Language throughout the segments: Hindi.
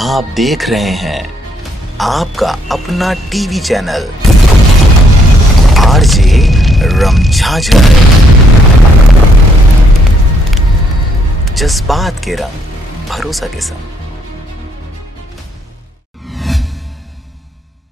आप देख रहे हैं आपका अपना टीवी चैनल आरजे रमझाझर। जज्बात के रंग भरोसा के संग।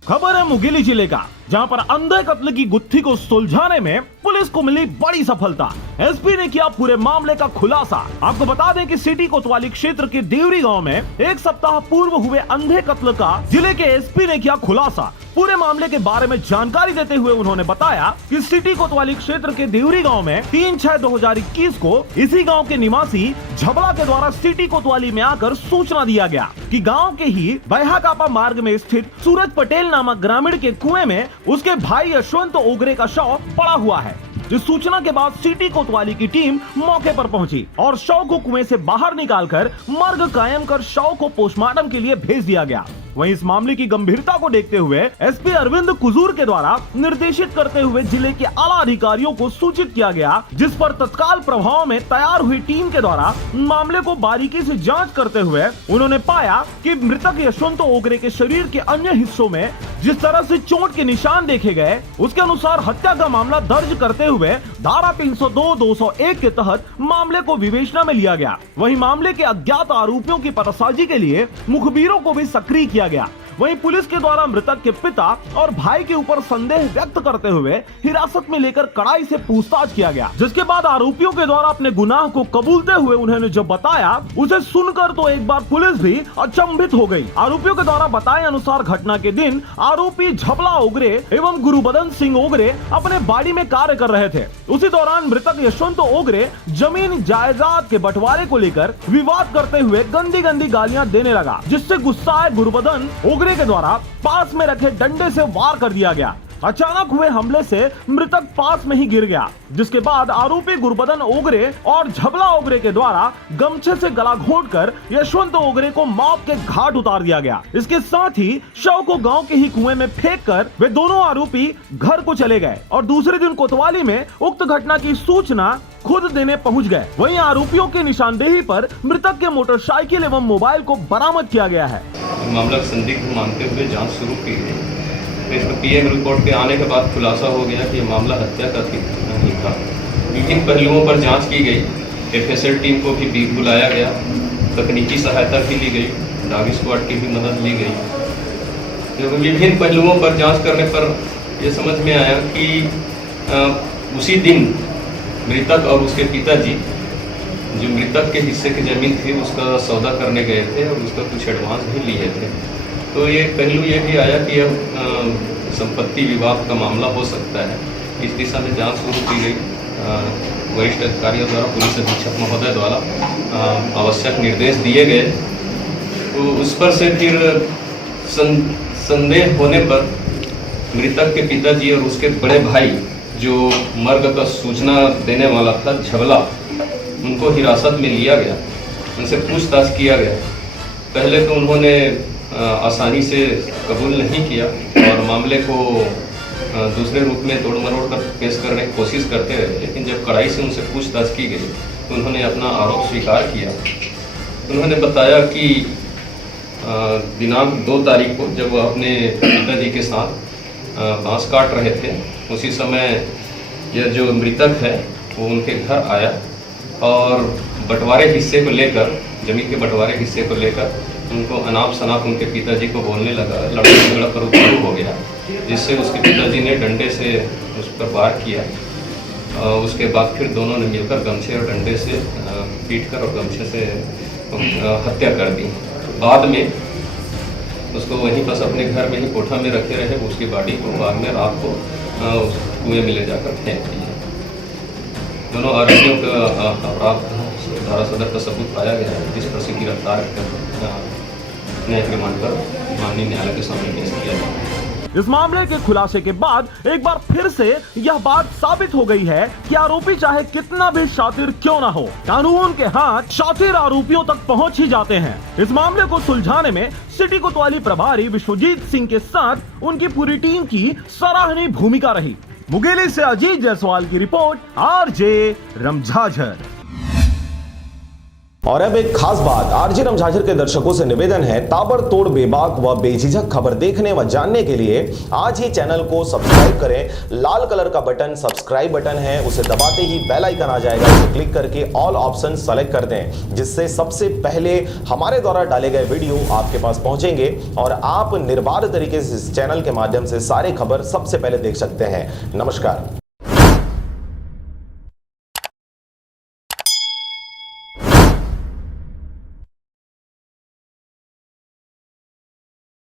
खबर है मुंगेली जिले का, जहां पर अंधे कत्ल की गुत्थी को सुलझाने में पुलिस को मिली बड़ी सफलता। एसपी ने किया पूरे मामले का खुलासा। आपको बता दें कि सिटी कोतवाली क्षेत्र के देवरी गांव में एक सप्ताह पूर्व हुए अंधे कत्ल का जिले के एसपी ने किया खुलासा। पूरे मामले के बारे में जानकारी देते हुए उन्होंने बताया कि सिटी कोतवाली क्षेत्र के देवरी गांव में 3/6/2021 को इसी गांव के निवासी झबला के द्वारा सिटी कोतवाली में आकर सूचना दिया गया कि गांव के ही बहाकापा मार्ग में स्थित सूरज पटेल नामक ग्रामीण के कुएं में उसके भाई यशवंत ओगरे का शव पड़ा हुआ है। जिस सूचना के बाद सिटी कोतवाली की टीम मौके पर पहुंची और शव को कुएं से बाहर निकालकर मर्ग कायम कर शव को पोस्टमार्टम के लिए भेज दिया गया। वहीं इस मामले की गंभीरता को देखते हुए एसपी अरविंद कुजूर के द्वारा निर्देशित करते हुए जिले के आला अधिकारियों को सूचित किया गया, जिस पर तत्काल प्रभाव में तैयार हुई टीम के द्वारा मामले को बारीकी से जांच करते हुए उन्होंने पाया कि मृतक यशवंत ओगरे के शरीर के अन्य हिस्सों में जिस तरह से चोट के निशान देखे गए, उसके अनुसार हत्या का मामला दर्ज करते हुए धारा 302-201 के तहत मामले को विवेचना में लिया गया। वहीं मामले के अज्ञात आरोपियों की पतासाजी के लिए मुखबिरों को भी सक्रिय किया गया। वहीं पुलिस के द्वारा मृतक के पिता और भाई के ऊपर संदेह व्यक्त करते हुए हिरासत में लेकर कड़ाई से पूछताछ किया गया, जिसके बाद आरोपियों के द्वारा अपने गुनाह को कबूलते हुए उन्होंने जो बताया उसे सुनकर तो एक बार पुलिस भी अचंभित हो गई। आरोपियों के द्वारा बताए अनुसार घटना के दिन आरोपी झबला ओगरे एवं गुरुबदन सिंह ओगरे अपने बाड़ी में कार्य कर रहे थे। उसी दौरान मृतक यशवंत ओगरे जमीन जायदाद के बंटवारे को लेकर विवाद करते हुए गंदी गंदी गालियां देने लगा, जिससे गुस्साए गुरुबदन ओगरे के द्वारा पास में रखे डंडे से वार कर दिया गया। अचानक हुए हमले से मृतक पास में ही गिर गया, जिसके बाद आरोपी गुरबदन ओगरे और झबला ओगरे के द्वारा गमछे से गला घोंटकर यशवंत ओगरे को मौत के घाट उतार दिया गया। इसके साथ ही शव को गांव के ही कुएं में फेंककर वे दोनों आरोपी घर को चले गए और दूसरे दिन कोतवाली में उक्त घटना की सूचना खुद देने पहुंच गए। वहीं आरोपियों की निशानदेही पर मृतक के मोटरसाइकिल एवं मोबाइल को बरामद किया गया है। मामला संदिग्ध मानते हुए जांच शुरू की गई। इसमें पीएम रिपोर्ट के आने के बाद खुलासा हो गया कि मामला हत्या का नहीं था। विभिन्न पहलुओं पर जांच की गई। एफएसएल टीम को भी बुलाया गया, तकनीकी सहायता भी ली गई, डॉग स्क्वाड की भी मदद ली गई। तो विभिन्न पहलुओं पर जांच करने पर यह समझ में आया कि उसी दिन मृतक और उसके पिताजी जो मृतक के हिस्से की जमीन थी उसका सौदा करने गए थे और उसका कुछ एडवांस भी लिए थे। तो ये पहलू ये भी आया कि अब संपत्ति विवाद का मामला हो सकता है। इस दिशा में जांच शुरू की गई। वरिष्ठ अधिकारियों द्वारा, पुलिस अधीक्षक महोदय द्वारा आवश्यक निर्देश दिए गए। तो उस पर से फिर संदेह होने पर मृतक के पिताजी और उसके बड़े भाई जो मर्ग का सूचना देने वाला था झबला, उनको हिरासत में लिया गया, उनसे पूछताछ किया गया। पहले तो उन्होंने आसानी से कबूल नहीं किया और मामले को दूसरे रूप में तोड़ मरोड़ कर पेश करने की कोशिश करते रहे, लेकिन जब कड़ाई से उनसे पूछताछ की गई तो उन्होंने अपना आरोप स्वीकार किया। उन्होंने बताया कि दिनांक 2 तारीख को जब वो अपने पिताजी के साथ बांस काट रहे थे, उसी समय यह जो मृतक है वो उनके घर आया और बंटवारे हिस्से को लेकर, जमीन के बंटवारे हिस्से को लेकर उनको अनाप शनाप उनके पिताजी को बोलने लगा। लड़ाई झगड़ा पर शुरू हो गया, जिससे उसके पिताजी ने डंडे से उस पर वार किया। उसके बाद फिर दोनों ने मिलकर गमछे और डंडे से पीटकर और गमछे से हत्या कर दी। बाद में उसको वहीं बस अपने घर में ही कोठा में रखे रहे। उसकी बॉडी को बाद में रात को कुएं में ले जाकर फेंक दिया। दोनों आरोपियों का अपराध धारा सदर का सबूत पाया गया है, जिस पर से गिरफ्तार कर न्यायिक रिमांड पर माननीय न्यायालय के सामने पेश किया जाए। इस मामले के खुलासे के बाद एक बार फिर से यह बात साबित हो गई है कि आरोपी चाहे कितना भी शातिर क्यों ना हो, कानून के हाथ शातिर आरोपियों तक पहुंच ही जाते हैं। इस मामले को सुलझाने में सिटी कोतवाली प्रभारी विश्वजीत सिंह के साथ उनकी पूरी टीम की सराहनीय भूमिका रही। मुंगेली से अजीत जायसवाल की रिपोर्ट, आरजे रमझाझर। और अब एक खास बात, आरजे रमझाझर के दर्शकों से निवेदन है, ताबड़तोड़ बेबाक व बेझिझक खबर देखने व जानने के लिए आज ही चैनल को सब्सक्राइब करें। लाल कलर का बटन सब्सक्राइब बटन है, उसे दबाते ही बेल आइकन आ जाएगा, उसे क्लिक करके ऑल ऑप्शन सेलेक्ट कर दें, जिससे सबसे पहले हमारे द्वारा डाले गए वीडियो आपके पास पहुंचेंगे और आप निर्बाध तरीके से इस चैनल के माध्यम से सारे खबर सबसे पहले देख सकते हैं। नमस्कार।